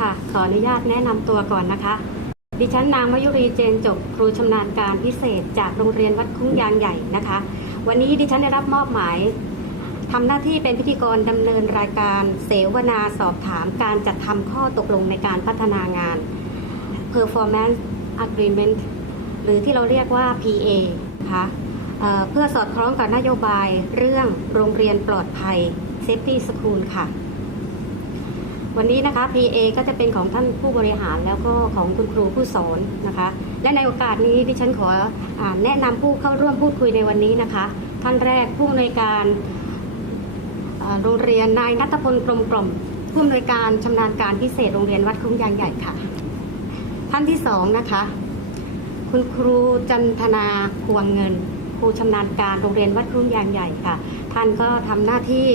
ค่ะ ขออนุญาตแนะนำตัวก่อนนะคะ ดิฉันนางมยุรีเจนจบ ครูชำนาญการพิเศษ จากโรงเรียนวัดคุ้งยางใหญ่นะคะ วันนี้ดิฉันได้รับมอบหมายทำหน้าที่เป็นพิธีกรดำเนินรายการเสวนาสอบถามการจัดทำข้อตกลงในการพัฒนางาน Performance Agreement หรือที่เราเรียกว่า PA นะคะเเพื่อสอดคล้องกับนโยบายเรื่องโรงเรียนปลอดภัย Safety School ค่ะ วันนี้นะคะ PA ก็จะเป็นของท่านผู้บริหารแล้วก็ของคุณครูผู้สอนนะคะ และในโอกาสนี้ดิฉันขออแนะนำผู้เข้าร่วมพูดคุยในวันนี้นะคะ ท่านแรกผู้อำนวยการโรงเรียนนายนัทพลกลมกล่อมผู้อำนวยการชำนาญการพิเศษโรงเรียนวัดคุ้งยางใหญ่ค่ะ ท่านที่สองนะคะ คุณครูจันทนาพวงเงินครูชำนาญการโรงเรียนวัดคุ้งยางใหญ่ค่ะ ท่านก็ทำหน้าที่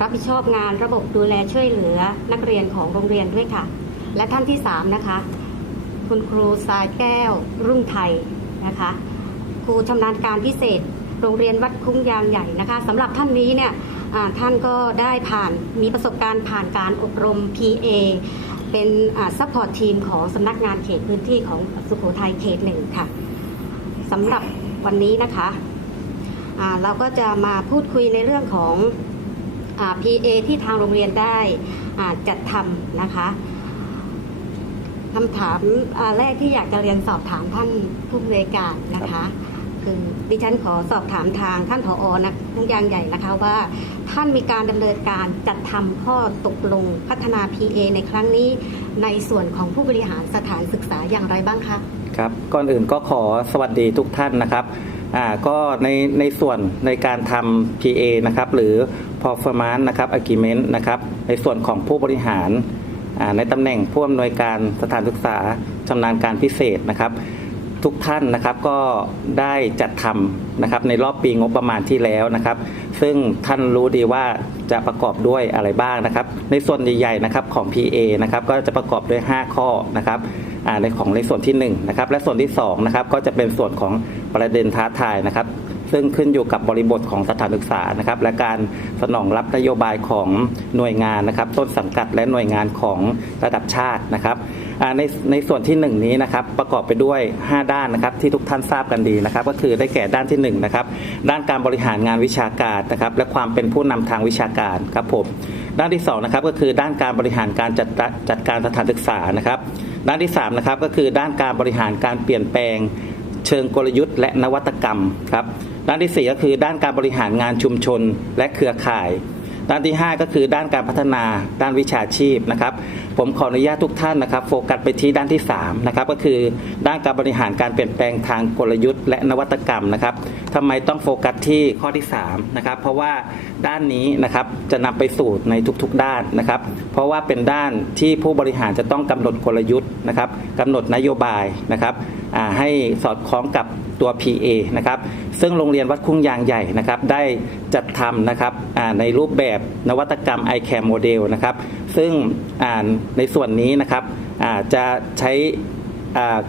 รับผิดชอบงานระบบดูแลช่วยเหลือนักเรียนของโรงเรียนด้วยค่ะ และท่านที่สามนะคะ คุณครูสายแก้วรุ่งไทยนะคะครูชำนาญการพิเศษ โรงเรียนวัดคุ้งยางใหญ่นะคะสำหรับท่านนี้เนี่ยท่านก็ได้ผ่านมีประสบการณ์ผ่านการอบรม PA เป็นซัพพอร์ตทีมของสำนักงานเขตพื้นที่ของสุโขทัยเขตหนึ่งค่ะสำหรับวันนี้นะคะเราก็จะมาพูดคุยในเรื่องของ PA ที่ทางโรงเรียนได้อ่าจัดทำนะคะคำถามอ่าแรกที่อยากจะเรียนสอบถามท่านผู้อำนวยการนะคะ คือดิฉันขอสอบถามทางท่านผอนะทุ่งยางใหญ่นะคะว่า ท่านมีการดำเนินการจัดทำข้อตกลงพัฒนา PA ในครั้งนี้ ในส่วนของผู้บริหารสถานศึกษาอย่างไรบ้างคะครับก่อนอื่นก็ขอสวัสดีทุกท่านนะครับอ่าก็ในในส่วนในการทำ PA นะครับหรือ performance นะครับ agreement นะครับ ในส่วนของผู้บริหารในตำแหน่งผู้อำนวยการสถานศึกษาชำนาญการพิเศษนะครับ ทุกท่านนะครับก็ได้จัดทำนะครับในรอบปีงบประมาณที่แล้วนะครับ ซึ่งท่านรู้ดีว่าจะประกอบด้วยอะไรบ้างนะครับ ในส่วนใหญ่ๆนะครับของ PA นะครับก็จะประกอบด้วย 5 ข้อนะครับในของในส่วนที่1นะครับและส่วนที่2นะครับก็จะเป็นส่วนของประเด็นท้าทายนะครับ ซึ่งขึ้นอยู่กับบริบทของสถานศึกษานะครับ และการสนองรับนโยบายของหน่วยงานนะครับ ต้นสังกัดและหน่วยงานของระดับชาตินะครับในในส่วนที่หนึ่งนี้นะครับประกอบไปด้วย 5 ด้านนะครับที่ทุกท่านทราบกันดีนะครับ ก็คือได้แก่ด้านที่หนึ่งนะครับด้านการบริหารงานวิชาการนะครับและความเป็นผู้นำทางวิชาการครับผมด้านที่สองนะครับก็คือด้านการบริหารการจัดจัดการสถานศึกษานะครับ ด้านที่3นะครับก็คือด้านการบริหารการเปลี่ยนแปลง เชิงกลยุทธ์และนวัตกรรมครับด้านที่ 4 ก็คือด้านการบริหารงานชุมชนและเครือข่าย ด้านที่ 5 ก็คือด้านการพัฒนาด้านวิชาชีพนะครับผมขออนุญาตทุกท่านนะครับ โฟกัสไปที่ด้านที่3นะครับก็คือด้านการบริหารการเปลี่ยนแปลงทางกลยุทธ์ และนวัตกรรมนะครับทำไมต้องโฟกัสที่ข้อที่3นะครับเพราะว่าด้านนี้นะครับจะนำไปสู่ในทุกๆด้านนะครับ เพราะว่าเป็นด้านที่ผู้บริหารจะต้องกำหนดกลยุทธ์นะครับกำหนดนโยบายนะครับให้สอดคล้องกับตัว PA นะครับซึ่งโรงเรียนวัดคุ้งยางใหญ่นะครับได้จัดทำนะครับในรูปแบบนวัตกรรม iCam Model นะครับซึ่งในส่วนนี้นะครับจะใช้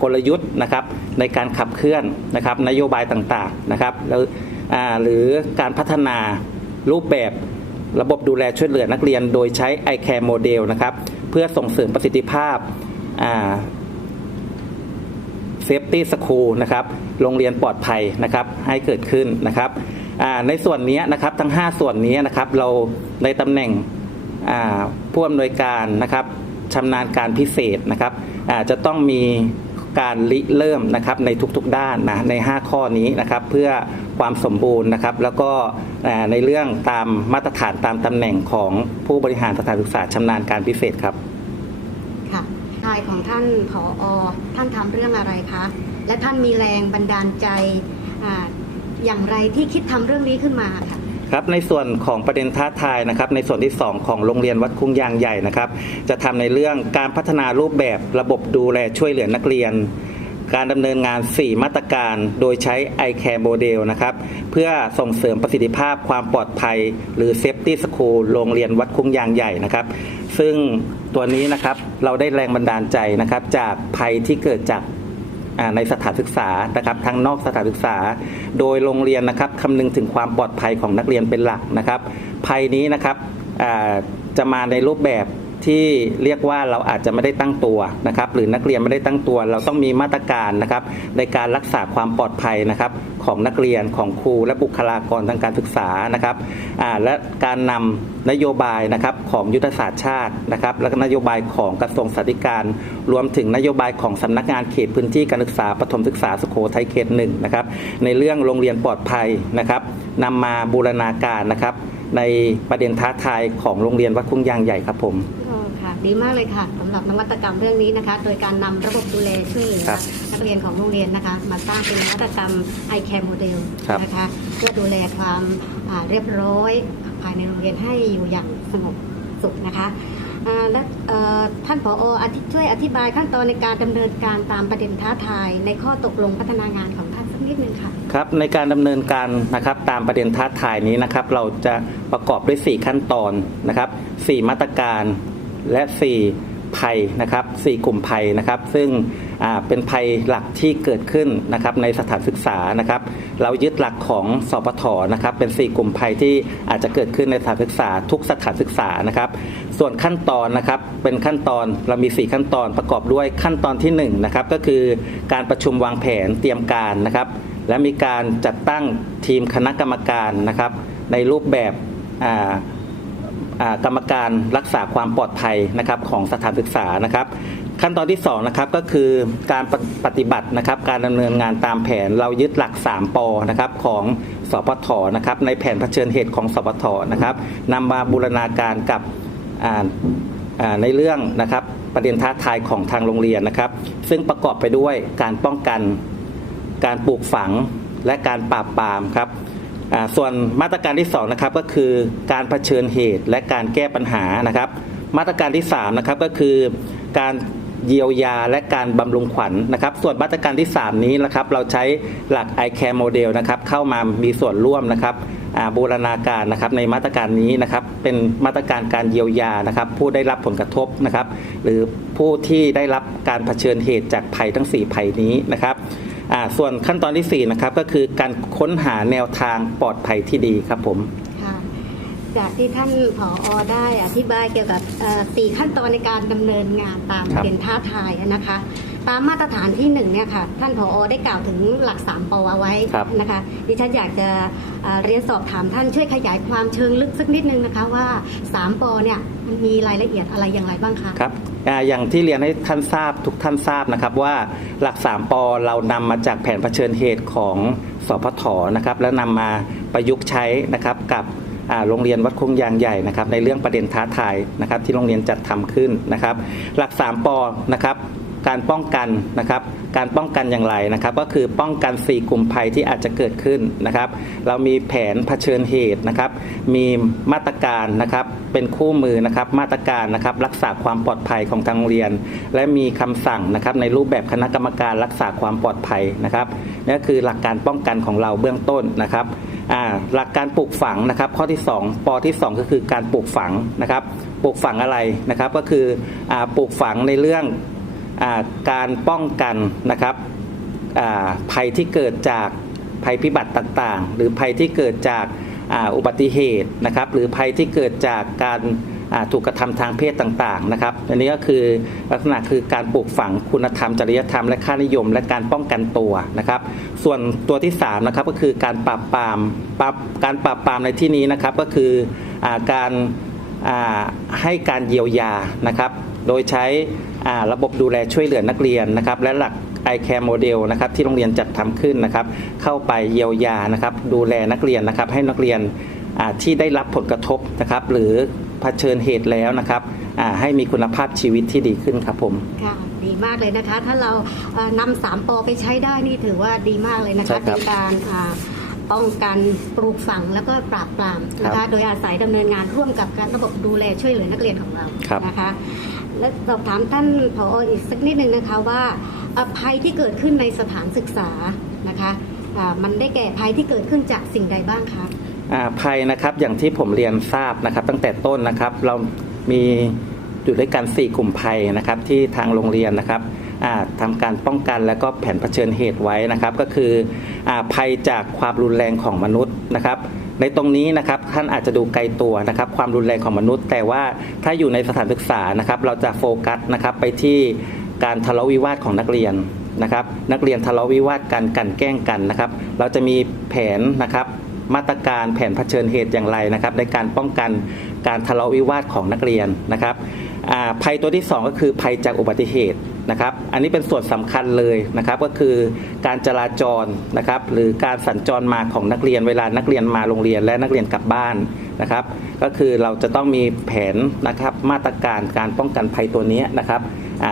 กลยุทธ์นะครับในการขับเคลื่อนนะครับนโยบายต่างๆนะครับแล้วอ่าหรือการพัฒนารูปแบบระบบดูแลช่วยเหลือนักเรียน โดยใช้ iCam Model นะครับเพื่อส่งเสริมประสิทธิภาพ เซฟตี้สคูลนะครับโรงเรียนปลอดภัยนะครับให้เกิดขึ้นนะครับในส่วนนี้นะครับทั้ง 5 ส่วนนี้นะครับเราในตำแหน่งผู้อำนวยการนะครับชำนาญการพิเศษนะครับจะต้องมีการริเริ่มนะครับในทุกๆด้านนะใน 5 ข้อนี้นะครับเพื่อความสมบูรณ์นะครับ แล้วก็ในเรื่องตามมาตรฐานตามตำแหน่งของผู้บริหารสถานศึกษาชำนาญการพิเศษครับ ค่ะนายของท่านผออท่านทำเรื่องอะไรคะ และท่านมีแรงบันดาลใจออย่างไรที่คิดทำเรื่องนี้ขึ้นมาค่ะครับในส่วนของประเด็นท้าทายนะครับในส่วนที่ 2 ของโรงเรียนวัดคุ้งยางใหญ่นะครับ จะทำในเรื่องการพัฒนารูปแบบระบบดูแลช่วยเหลือนักเรียน การดำเนินงาน 4 มาตรการโดยใช้ iCare Model นะครับเพื่อส่งเสริมประสิทธิภาพความปลอดภัย หรือ Safety School โรงเรียนวัดคุ้งยางใหญ่นะครับ ซึ่ง ตัวนี้นะครับเราได้แรงบันดาลใจนะครับ จากภัยที่เกิดจากในสถานศึกษานะครับทั้งนอกสถานศึกษา โดยโรงเรียนนะครับคำนึงถึงความปลอดภัยของนักเรียนเป็นหลักนะครับ ภัยนี้นะครับจะมาในรูปแบบ ที่เรียกว่าเราอาจจะไม่ได้ตั้งตัวนะครับ หรือนักเรียนไม่ได้ตั้งตัว เราต้องมีมาตรการนะครับในการรักษาความปลอดภัยนะครับของนักเรียนของครูและบุคลากรทางการศึกษานะครับและการนำนโยบายนะครับของยุทธศาสตร์ชาตินะครับและนโยบายของกระทรวงสาธารณสุขรวมถึงนโยบายของสำนักงานเขตพื้นที่การศึกษาปฐมศึกษาสุโขทัยเขตหนึ่งนะครับในเรื่องโรงเรียนปลอดภัยนะครับนำมาบูรณาการนะครับในประเด็นท้าทายของโรงเรียนวัดคุ้งยางใหญ่ครับผม ดีมากเลยค่ะสำหรับนวัตกรรมเรื่องนี้นะคะ โดยการนำระบบดูแลช่วยเหลือครับนักเรียนของโรงเรียนนะคะ มาสร้างเป็นนวัตกรรม iCare Model ครับ นะคะเพื่อดูแลความอ่าเรียบร้อยภายในโรงเรียนให้อยู่อย่างสงบสุขนะคะอ่าและเอ่อท่านผออธิช่วยอธิบายขั้นตอนในการดำเนินการตามประเด็นท้าทาย ในข้อตกลงพัฒนางานของท่านสักนิดนึงค่ะ ครับในการดำเนินการนะครับตามประเด็นท้าทายนี้นะครับ เราจะประกอบด้วย 4 ขั้นตอนนะครับ 4 มาตรการ และ 4 ภัยนะครับ4กลุ่มภัยนะครับ ซึ่งเป็นภัยหลักที่เกิดขึ้นนะครับในสถานศึกษานะครับ เรายึดหลักของสอปทนะครับ เป็น 4 กลุ่มภัยที่อาจจะเกิดขึ้นในสถานศึกษา ทุกสถานศึกษานะครับ ส่วนขั้นตอนนะครับเป็นขั้นตอนเรามี 4 ขั้นตอนประกอบด้วยขั้นตอนที่1นะครับก็คือการประชุมวางแผนเตรียมการนะครับ และมีการจัดตั้งทีมคณะกรรมการนะครับ ในรูปแบบอ่า กรรมการรักษาความปลอดภัยนะครับของสถานศึกษานะครับ ขั้นตอนที่2นะครับก็คือการปฏิปฏิบัตินะครับ การดำเนินงานตามแผนเรายึดหลัก 3ปอนะครับของสปทนะครับ ในแผนเผชิญเหตุของสปทนะครับนำมาบูรณาการกับในเรื่องนะครับประเด็นท้าทายของทางโรงเรียนนะครับ ซึ่งประกอบไปด้วยการป้องกันการปลูกฝังและการปราบปรามครับ ส่วนมาตรการที่2นะครับก็คือการเผชิญเหตุและการแก้ปัญหานะครับ มาตรการที่3นะครับก็คือการเยียวยาและการบำรุงขวัญนะครับ ส่วนมาตรการที่ 3 นี้นะครับ เราใช้หลัก iCare Model นะครับ เข้ามามีส่วนร่วมนะครับอ่าบูรณาการนะครับในมาตรการนี้นะครับเป็นมาตรการการเยียวยานะครับ ผู้ได้รับผลกระทบนะครับ หรือผู้ที่ได้รับการเผชิญเหตุจากภัยทั้ง 4 ภัยนี้นะครับ ส่วนขั้นตอนที่ 4 นะครับ ก็คือการค้นหาแนวทางปลอดภัยที่ดีครับผมค่ะจากที่ท่านผออได้อธิบายเกี่ยวกับเอ่อสี่ขั้นตอนในการดำเนินงานตามครับเป็นท้าทายนะคะ ตามมาตรฐานที่หนึ่งเนี่ยค่ะท่านผออได้กล่าวถึงหลักสามปอเอาไว้นะคะดิฉันอยากจะเอ่อเรียนสอบถามท่านช่วยขยายความเชิงลึกสักนิดนึงนะคะว่าสามปอเนี่ยมันมีรายละเอียดอะไรอย่างไรบ้างคะครับอ่าอย่างที่เรียนให้ท่านทราบทุกท่านทราบนะครับว่าหลัก 3ปอเรานำมาจากแผนเผชิญเหตุของสพทนะครับแล้วนำมาประยุกต์ใช้นะครับกับอ่าโรงเรียนวัดคงยางใหญ่นะครับในเรื่องประเด็นท้าทายนะครับที่โรงเรียนจัดทำขึ้นนะครับ หลัก 3ปอนะครับ การป้องกันนะครับ การป้องกันอย่างไรนะครับ ก็คือป้องกัน 4 กลุ่มภัยที่อาจจะเกิดขึ้นนะครับ เรามีแผนเผชิญเหตุนะครับ มีมาตรการนะครับเป็นคู่มือนะครับมาตรการนะครับรักษาความปลอดภัยของทางเรียน และมีคำสั่งนะครับในรูปแบบคณะกรรมการรักษาความปลอดภัยนะครับนี่คือหลักการป้องกันของเราเบื้องต้นนะครับอ่าหลักการปลูกฝังนะครับ ข้อที่ 2 ปอที่ 2 ก็คือการปลูกฝังนะครับ ปลูกฝังอะไรนะครับ ก็คืออาปลูกฝังในเรื่อง การป้องกันนะครับภัยที่เกิดจากภัยพิบัติต่างๆ หรือภัยที่เกิดจากอุบัติเหตุนะครับ หรือภัยที่เกิดจากการถูกกระทำทางเพศต่างๆนะครับอันนี้ก็คือลักษณะคือการปลูกฝังคุณธรรมจริยธรรมและค่านิยม และการป้องกันตัวนะครับ ส่วนตัวที่3นะครับก็คือการปราบปรามปราบการปราบปรามในที่นี้นะครับก็คืออการให้การเยียวยานะครับ โดยใช้อ่าระบบดูแลช่วยเหลือนักเรียนนะครับและหลัก iCare Model นะครับที่โรงเรียนจัดทำขึ้นนะครับเข้าไปเยียวยานะครับดูแลนักเรียนนะครับให้นักเรียนอ่าที่ได้รับผลกระทบนะครับหรือเผชิญเหตุแล้วนะครับอ่าให้มีคุณภาพชีวิตที่ดีขึ้นครับผมค่ะดีมากเลยนะคะ ถ้าเราเอ่อนำสามปอไปใช้ได้นี่ถือว่าดีมากเลยนะใช่คะครับเป็นการอ่าป้องกันปลูกฝังแล้วก็ปราบปรามนะครัคะบโดยอาศัยดำเนินงานร่วมกับการระบบดูแลช่วยเหลือนักเรียนของเราครับนะคะ และสอบถามท่านผออีกสักนิดหนึ่งนะคะว่าภัยที่เกิดขึ้นในสถานศึกษานะคะมันได้แก่ภัยที่เกิดขึ้นจากสิ่งใดบ้างคะอ่าภัยนะครับอย่างที่ผมเรียนทราบนะครับตั้งแต่ต้นนะครับเรามีอยู่ด้วยกัน 4 กลุ่มภัยนะครับที่ทางโรงเรียนนะครับอ่าทำการป้องกันและก็แผนเผชิญเหตุไว้นะครับ ก็คืออภัยจากความรุนแรงของมนุษย์นะครับ ในตรงนี้นะครับท่านอาจจะดูไกลตัวนะครับความรุนแรงของมนุษย์ แต่ว่าถ้าอยู่ในสถานศึกษานะครับเราจะโฟกัสนะครับไปที่การทะเลาะวิวาทของนักเรียนนะครับนักเรียนทะเลาะวิวาทกันกันแกล้งกันนะครับ เราจะมีแผนนะครับมาตรการแผนเผชิญเหตุอย่างไรนะครับในการป้องกันการทะเลาะวิวาทของนักเรียนนะครับภัยตัวที่ 2 ก็คือภัยจากอุบัติเหตุ นะครับ อันนี้เป็นส่วนสำคัญเลยนะครับ ก็คือการจราจรนะครับ หรือการสัญจรมาของนักเรียนเวลานักเรียนมาโรงเรียนและนักเรียนกลับบ้านนะครับ ก็คือเราจะต้องมีแผนนะครับมาตรการการป้องกันภัยตัวนี้นะครับ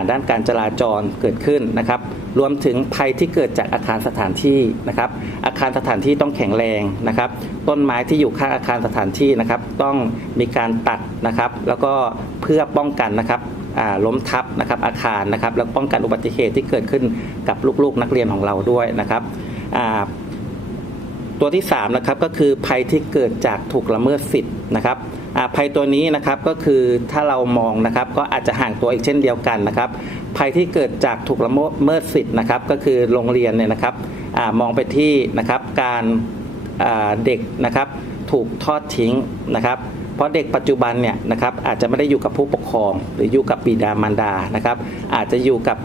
ด้านการจราจรเกิดขึ้นนะครับ รวมถึงภัยที่เกิดจากอาคารสถานที่นะครับ อาคารสถานที่ต้องแข็งแรงนะครับ ต้นไม้ที่อยู่ข้างอาคารสถานที่นะครับ ต้องมีการตัดนะครับ แล้วก็เพื่อป้องกันนะครับ ล้มทับนะครับอาคารนะครับแล้วป้องกันอุบัติเหตุที่เกิดขึ้นกับลูกๆนักเรียนของเราด้วยนะครับตัวที่3นะครับก็คือภัยที่เกิดจากถูกละเมิดสิทธิ์นะครับภัยตัวนี้นะครับก็คือถ้าเรามองนะครับก็อาจจะห่างตัวอีกเช่นเดียวกันนะครับ ภัยที่เกิดจากถูกละเมิดสิทธิ์นะครับ ก็คือโรงเรียนเนี่ยนะครับอมองไปที่นะครับการเด็กนะครับถูกทอดทิ้งนะครับ ราะเด็กปัจจุบันเนี่ยนะครับอาจจะไม่ได้อยู่กับผู้ปกครอง หรืออยู่กับบิดามารดานะครับ อาจจะอยู่กับ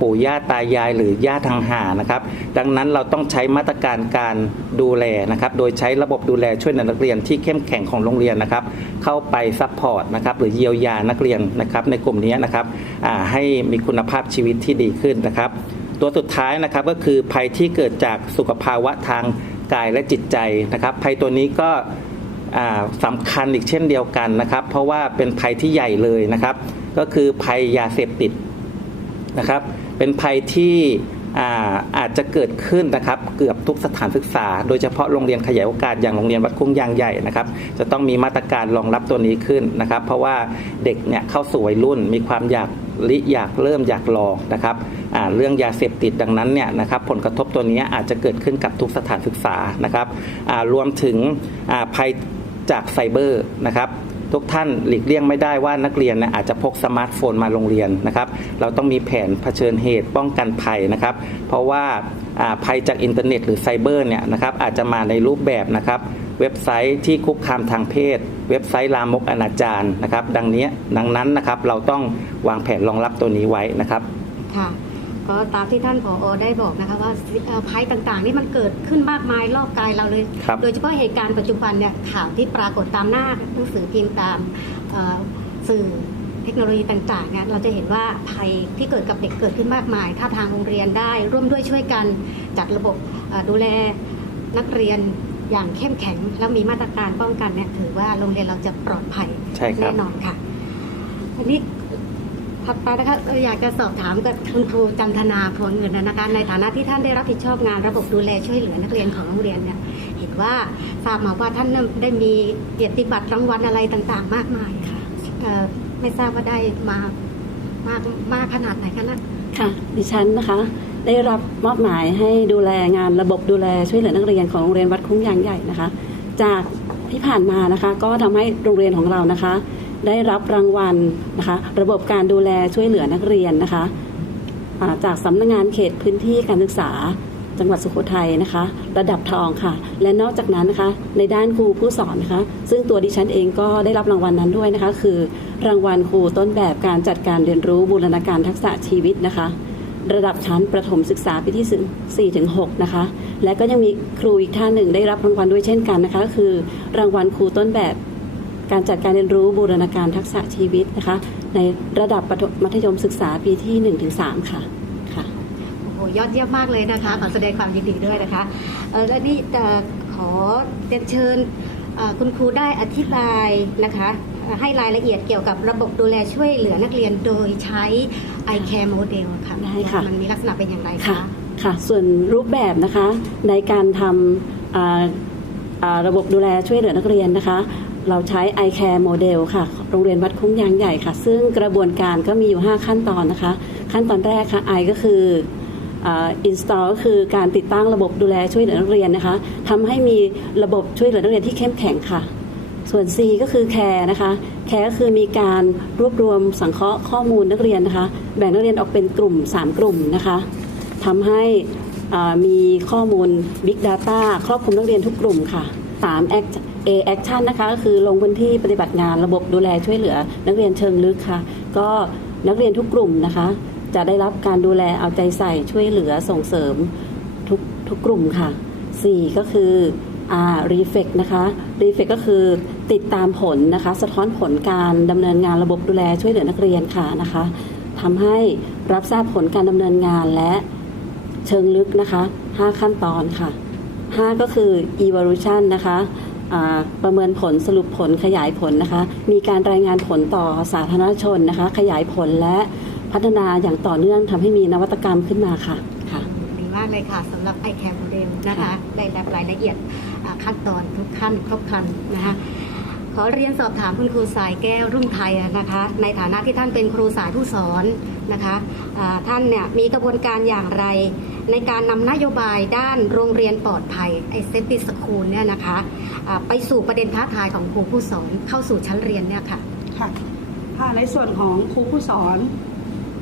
ปู่ย่าตายายหรือญาติทางหานะครับ ดังนั้นเราต้องใช้มาตรการการดูแลนะครับ โดยใช้ระบบดูแลช่วยนักเรียนที่เข้มแข็งของโรงเรียนนะครับ เข้าไปซัพพอร์ตนะครับหรือเยียวยานักเรียนนะครับ ในกลุ่มนี้นะครับให้มีคุณภาพชีวิตที่ดีขึ้นนะครับ ตัวสุดท้ายนะครับก็คือภัยที่เกิดจากสุขภาวะทางกายและจิตใจนะครับ ภัยตัวนี้ก็ สำคัญอีกเช่นเดียวกันนะครับ เพราะว่าเป็นภัยที่ใหญ่เลยนะครับ ก็คือภัยยาเสพติดนะครับ เป็นภัยที่อ่าอาจจะเกิดขึ้นนะครับเกือบทุกสถานศึกษา โดยเฉพาะโรงเรียนขยายโอกาสอย่างโรงเรียนวัดคุ้งยางใหญ่นะครับ จะต้องมีมาตรการรองรับตัวนี้ขึ้นนะครับ เพราะว่าเด็กเนี่ยเข้าสู่วัยรุ่นมีความอยากลิอยากเริ่มอยากลองนะครับเรื่องยาเสพติดดังนั้นเนี่ยนะครับผลกระทบตัวนี้อาจจะเกิดขึ้นกับทุกสถานศึกษานะครับรวมถึงภัย จากไซเบอร์นะครับทุกท่านหลีกเลี่ยงไม่ได้ว่านักเรียนนี่ยอาจจะพกสมาร์ทโฟนมาโรงเรียนนะครับ เราต้องมีแผนเผชิญเหตุป้องกันภัยนะครับ เพราะว่าอ่าภัยจากอินเทอร์เน็ตหรือไซเบอร์เนี่ยนะครับอาจจะมาในรูปแบบนะครับเว็บไซต์ที่คุกคามทางเพศ เว็บไซต์ลามกอนาจารนะครับ ดังนี้ดังนั้นนะครับเราต้องวางแผนรองรับตัวนี้ไว้นะครับค่ะ ก็ตามที่ท่านผอได้บอกนะคะว่าเอ่อภัยต่างๆนี่มันเกิดขึ้นมากมายรอบกายเราเลยครับโดยเฉพาะเหตุการณ์ปัจจุบันเนี่ยข่าวที่ปรากฏตามหน้าหนังสือพิมพ์ตามเอ่อสื่อเทคโนโลยีต่างๆเนี่ยเราจะเห็นว่าภัยที่เกิดกับเด็กเกิดขึ้นมากมาย ถ้าทางโรงเรียนได้ร่วมด้วยช่วยกันจัดระบบเอ่อดูแลนักเรียนอย่างเข้มแข็ง แล้วมีมาตรการป้องกันเนี่ยถือว่าโรงเรียนเราจะปลอดภัยใช่ครับแน่นอนค่ะอันนี้ ถัดไปนะคะเราอยากจะสอบถามกับคุณครูจันทนาพวงเงินนะคะ ในฐานะที่ท่านได้รับผิดชอบงานระบบดูแลช่วยเหลือนักเรียนของโรงเรียนเนี่ยเห็นว่าทราบมาว่าท่านได้มีเกียรติบัตรรางวัลอะไรต่างๆ มากมายค่ะเอ่อไม่ทราบว่าได้มามากมากขนาดไหนคะนะค่ะดิฉันนะคะ ได้รับมอบหมายให้ดูแลงานระบบดูแลช่วยเหลือนักเรียนของโรงเรียนวัดคุ้งยางใหญ่นะคะ จากที่ผ่านมานะคะ ก็ทำให้โรงเรียนของเรานะคะ ได้รับรางวัลนะคะ ระบบการดูแลช่วยเหลือนักเรียนนะคะาจากสำนักงานเขตพื้นที่การศึกษาจังหวัดสุโขทัยนะคะ ระดับทองค่ะ และนอกจากนั้นนะคะ ในด้านครูผู้สอนนะคะ ซึ่งตัวดิฉันเองก็ได้รับรางวัลนั้นด้วยนะคะ คือ รางวัลครูต้นแบบการจัดการเรียนรู้บูรณาการทักษะชีวิตนะคะ ระดับชั้นประถมศึกษาปีที่4ถึง6นะคะ และก็ยังมีครูอีกท่านหนึ่งได้รับรางวัลด้วยเช่นกันนะคะ คือ รางวัลครูต้นแบบ การจัดการเรียนรู้บูรณาการทักษะชีวิตนะคะ ในระดับประถมมัธยมศึกษาปีที่1ถึง3ค่ะค่ะโอ้โหยอดเยี่ยมมากเลยนะคะขอแสดงความยินดีด้วยนะคะเออและนี่จะขอเรียนเชิญเอ่อคุณครูได้อธิบายนะคะเอ่อให้รายละเอียดเกี่ยวกับระบบดูแลช่วยเหลือนักเรียนโดยใช้ iCare Model ค่ะได้ค่ะมันมีลักษณะเป็นอย่างไรค่ะคะค่ะ ส่วนรูปแบบนะคะในการทำอ่าอ่าระบบดูแลช่วยเหลือนักเรียนนะคะ เราใช้ iCare Model ค่ะ โรงเรียนวัดคุ้งยางใหญ่ค่ะ ซึ่งกระบวนการก็มีอยู่ 5 ขั้นตอนนะคะ ขั้นตอนแรกค่ะ I ก็คืออ่า install ก็คือการติดตั้งระบบดูแลช่วยเหลือนักเรียนนะคะทำให้มีระบบช่วยเหลือนักเรียนที่เข้มแข็งค่ะ ส่วน C ก็คือ care นะคะ care ก็คือมีการรวบรวมสังเคราะห์ข้อมูลนักเรียนนะคะ แบ่งนักเรียนออกเป็นกลุ่ม 3 กลุ่มนะคะทำให้มีข้อมูล Big Data ครอบคลุมนักเรียนทุกกลุ่มค่ะ3 Act- A Action นะคะก็คือลงพื้นที่ปฏิบัติงานระบบดูแลช่วยเหลือ นักเรียนเชิงลึกค่ะ ก็นักเรียนทุกกลุ่มนะคะ จะได้รับการดูแลเอาใจใส่ช่วยเหลือส่งเสริมทุกทุกกลุ่มค่ะ 4 ก็คืออ่า reflect นะคะ reflect ก็คือติดตามผลนะคะ สะท้อนผลการดำเนินงานระบบดูแลช่วยเหลือนักเรียนค่ะนะคะทำให้รับทราบผลการดำเนินงานและเชิงลึกนะคะ 5 ขั้นตอนค่ะ 5 ก็คือ evaluation นะคะ ประเมินผลสรุปผลขยายผลนะคะ มีการรายงานผลต่อสาธารณชนนะคะ ขยายผลและพัฒนาอย่างต่อเนื่องทำให้มีนวัตกรรมขึ้นมาค่ะค่ะดีมากเลยค่ะสำหรับ i c a m Model นะคะค่ะได้รับรายละเอียดอ่าขั้นตอนทุกขั้นครบครันนะคะขอเรียนสอบถามคุณครูสายแก้วรุ่งไทยนะคะ ในฐานะที่ท่านเป็นครูสายผู้สอนนะคะอ่า ท่านเนี่ยมีกระบวนการอย่างไร ในการนำนโยบายด้านโรงเรียนปลอดภัยไอเซติสคูลเนี่ยนะคะอ่าไปสู่ประเด็นท้าทายของครูผู้สอนเข้าสู่ชั้นเรียนเนี่ยค่ะค่ะค่ะในส่วนของครูผู้สอน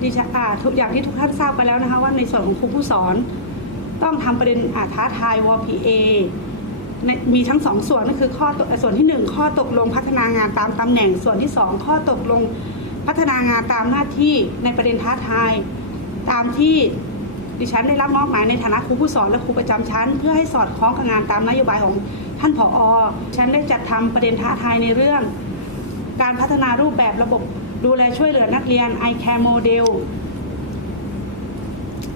ดิฉันอ่าทุกอย่างที่ทุกท่านทราบไปแล้วนะคะว่าในส่วนของครูผู้สอน ต้องทำประเด็นอาท้าทายวอ PA ในมีทั้งสองส่วนก็คือข้อส่วนที่หนึ่งข้อตกลงพัฒนางานตามตำแหน่งส่วนที่สองข้อตกลง พัฒนางานตามหน้าที่ในประเด็นท้าทาย ตามที่ดิฉันได้รับมอบหมายในฐานะครูผู้สอนและครูประจำชั้น เพื่อให้สอดคล้องกับงานตามนโยบายของท่านผอฉันได้จัดทำประเด็นท้าทายในเรื่อง การพัฒนารูปแบบระบบดูแลช่วยเหลือนักเรียน iCare Model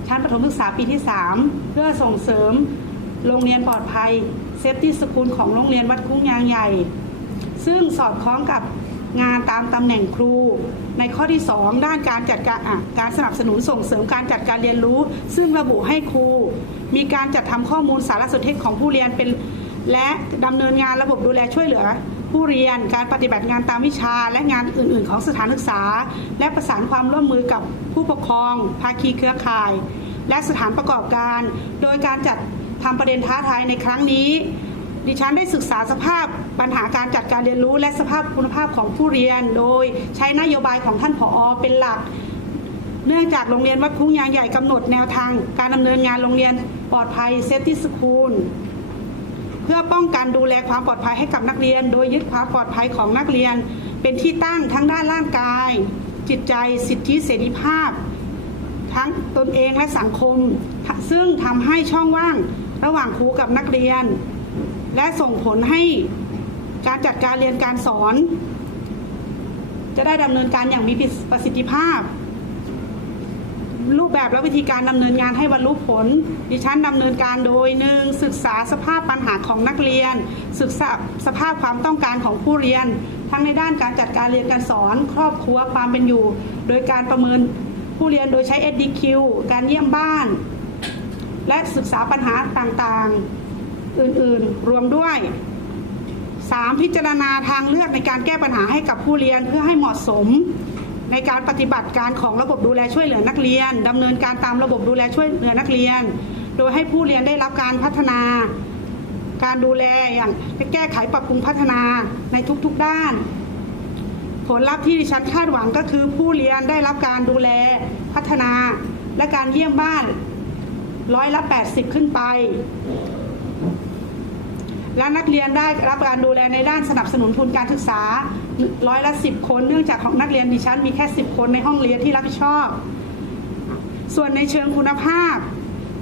ชั้นประถมศึกษาปีที่ 3 เพื่อส่งเสริมโรงเรียนปลอดภัย Safety School ของโรงเรียนวัดคุ้งยางใหญ่ ซึ่งสอดคล้องกับ งานตามตำแหน่งครู ในข้อที่ 2 ด้านการจัดการการสนับสนุนส่งเสริมการจัดการเรียนรู้ ซึ่งระบุให้ครู มีการจัดทำข้อมูลสารสนเทศของผู้เรียนเป็น และดำเนินงานระบบดูแลช่วยเหลือ ผู้เรียนการปฏิบัติงานตามวิชา และงานอื่น ๆ ของสถานศึกษา และประสานความร่วมมือกับผู้ปกครอง ภาคีเครือข่าย และสถานประกอบการ โดยการจัดทำประเด็นท้าทายในครั้งนี้ ดิฉันได้ศึกษาสภาพปัญหาการจัดการเรียนรู้ และสภาพคุณภาพของผู้เรียน โดยใช้นโยบายของท่านผอเป็นหลัก เนื่องจากโรงเรียนวัดคุ้งยางใหญ่กำหนดแนวทาง การดำเนินงานโรงเรียนปลอดภัยเซฟตี้สคูลเพื่อป้องกันดูแลความปลอดภัยให้กับนักเรียน โดยยึดความปลอดภัยของนักเรียน เป็นที่ตั้งทั้งด้านร่างกาย จิตใจ สิทธิเสรีภาพ ทั้งตนเองและสังคม ซึ่งทำให้ช่องว่างระหว่างครูกับนักเรียน และส่งผลให้การจัดการเรียนการสอน จะได้ดำเนินการอย่างมีประสิทธิภาพ รูปแบบและวิธีการดำเนินงานให้บรรลุผล ดิฉันดำเนินการโดยหนึ่งศึกษาสภาพปัญหาของนักเรียน ศึกษาสภาพความต้องการของผู้เรียน ทั้งในด้านการจัดการเรียนการสอน ครอบครัวความเป็นอยู่ โดยการประเมินผู้เรียนโดยใช้ SDQ การเยี่ยมบ้าน และศึกษาปัญหาต่างๆ อื่นๆ รวมด้วย 3. พิจารณาทางเลือกในการแก้ปัญหาให้กับผู้เรียนเพื่อให้เหมาะสม ในการปฏิบัติการของระบบดูแลช่วยเหลือนักเรียนดำเนินการตามระบบดูแลช่วยเหลือนักเรียน โดยให้ผู้เรียนได้รับการพัฒนา การดูแลอย่างแก้ไขปรับปรุงพัฒนาในทุกๆด้าน ผลลัพธ์ที่ดิฉันคาดหวังก็คือผู้เรียนได้รับการดูแลพัฒนา และการเยี่ยมบ้านร้อยละ 80 ขึ้นไป และนักเรียนได้รับการดูแลในด้านสนับสนุนทุนการศึกษาร้อยละสิบคนเนื่องจากของนักเรียนดิฉันมีแค่สิบคนในห้องเรียนที่รับผิดชอบ ส่วนในเชิงคุณภาพ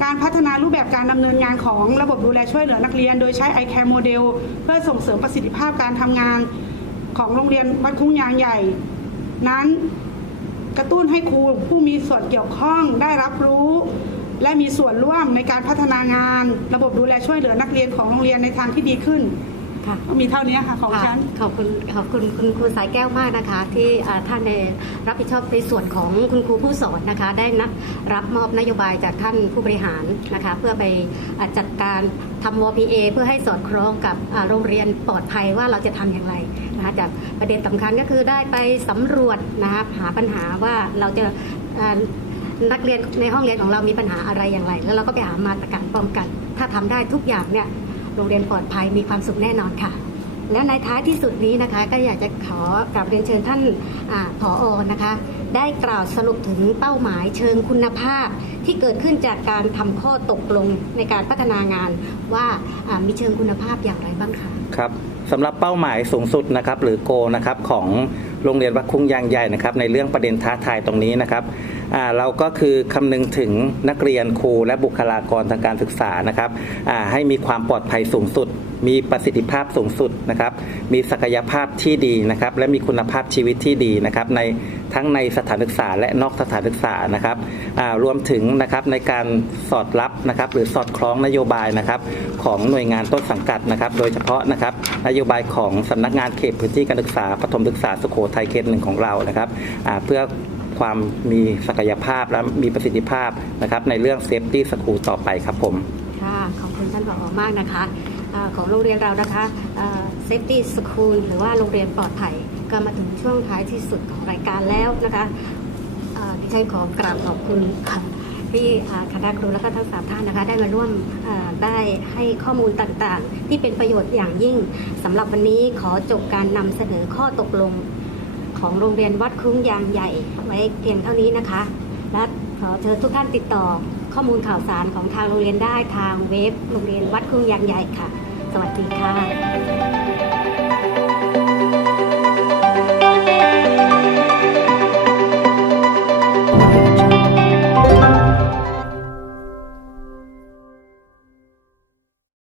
การพัฒนารูปแบบการดำเนินงานของระบบดูแลช่วยเหลือนักเรียน โดยใช้ iCare Model เพื่อส่งเสริมประสิทธิภาพการทำงานของโรงเรียนวัดคุ้งยางใหญ่ นั้นกระตุ้นให้ครูผู้มีส่วนเกี่ยวข้องได้รับรู้ และมีส่วนร่วมในการพัฒนางาน ระบบดูแลช่วยเหลือนักเรียนของโรงเรียนในทางที่ดีขึ้นค่ะมีเท่านี้ค่ะของฉันขอบคุณขอบคุณคุณครูสายแก้วมากนะคะ ที่อ่าท่านได้รับผิดชอบในส่วนของคุณครูผู้สอนนะคะ ได้นับรับมอบนโยบายจากท่านผู้บริหารนะคะ เพื่อไปอ่าจัดการทำวพีเอเพื่อให้สอดคล้องกับอ่าโรงเรียนปลอดภัยว่าเราจะทำอย่างไรนะคะจากประเด็นสำคัญก็คือได้ไปสำรวจนะคะหาปัญหาว่าเราจะอ่า นักเรียนในห้องเรียนของเรามีปัญหาอะไรอย่างไร แล้วเราก็ไปหามาตรการป้องกัน ถ้าทำได้ทุกอย่างเนี่ยโรงเรียนปลอดภัยมีความสุขแน่นอนค่ะ แล้วในท้ายที่สุดนี้นะคะ ก็อยากจะขอกลับเรียนเชิญท่านอผออนะคะ ได้กล่าวสรุปถึงเป้าหมายเชิงคุณภาพ ที่เกิดขึ้นจากการทำข้อตกลงในการพัฒนางานว่ามีเชิงคุณภาพอย่างไรบ้างคะครับสำหรับเป้าหมายสูงสุดนะครับหรือโกนะครับของโรงเรียนวัดคุ้งยางใหญ่นะครับในเรื่องประเด็นท้าทายตรงนี้นะครับ เราก็คือคำนึงถึงนักเรียนครูและบุคลากรทางการศึกษานะครับให้มีความปลอดภัยสูงสุด มีประสิทธิภาพสูงสุดนะครับ มีศักยภาพที่ดีนะครับ และมีคุณภาพชีวิตที่ดีนะครับ ในทั้งในสถานศึกษาและนอกสถานศึกษานะครับรวมถึงนะครับในการสอดรับนะครับหรือสอดคล้องนโยบายนะครับของหน่วยงานต้นสังกัดนะครับ โดยเฉพาะนะครับนโยบายของสำนักงานเขตพื้นที่การศึกษาปฐมศึกษาสุโขทัยเขตหนึ่งของเรานะครับเพื่อ ความมีศักยภาพและมีประสิทธิภาพนะครับในเรื่องเซฟตี้สคูลต่อไปครับผมค่ะขอบคุณท่านผอมากนะคะของโรงเรียนเรานะคะเซฟตี้สคูลหรือว่าโรงเรียนปลอดภัยก็มาถึงช่วงท้ายที่สุดของรายการแล้วนะคะดิฉันขอกราบขอบคุณค่ะที่อ่าคณะครูและก็ทั้งสามท่านนะคะ ได้มาร่วมได้ให้ข้อมูลต่างๆ ที่เป็นประโยชน์อย่างยิ่งสำหรับวันนี้ขอจบการนำเสนอข้อตกลง ของโรงเรียนวัดคุ้งยางใหญ่ไว้เพียงเท่านี้นะคะ และขอเชิญทุกท่านติดต่อข้อมูลข่าวสารของทางโรงเรียนได้ทางเว็บโรงเรียนวัดคุ้งยางใหญ่ค่ะ สวัสดีค่ะ